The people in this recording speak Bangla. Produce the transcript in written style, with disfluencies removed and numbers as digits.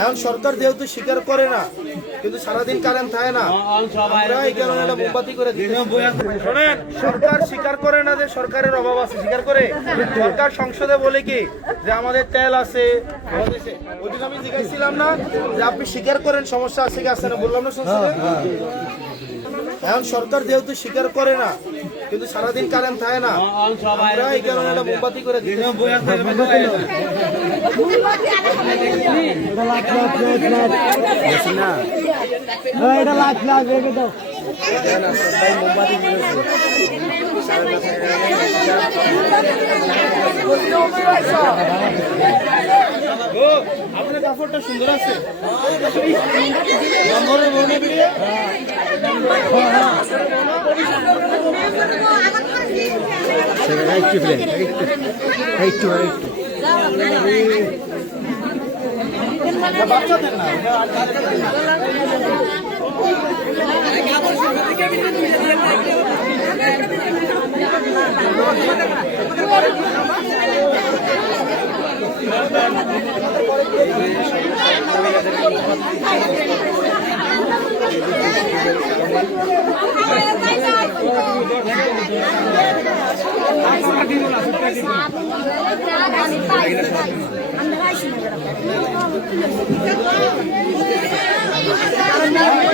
এখন সরকার যেহেতু স্বীকার করে না, কিন্তু সারাদিন কারেন্ট থাকে না, আমরা এই কারণে একটা মোমবাতি করে দিই। শোনেন, সরকার স্বীকার করে না যে সরকারের অভাব আছে, স্বীকার করে। সরকার সংসদে বলে কি যে আমাদের তেল আছে, ওইদিকে আমি জিজ্ঞাসছিলাম না যে আপনি স্বীকার করেন সমস্যা আছে কি আছে না, বললাম না সংসদে। এখন সরকার যেহেতু স্বীকার করে না, কিন্তু সারাদিন কারেন্ট থাকে না, আমরা এই কারণে একটা মোমবাতি করে দিই। আপনার কাপড়টা সুন্দর আছে। বাচ্চাদের না, আমরা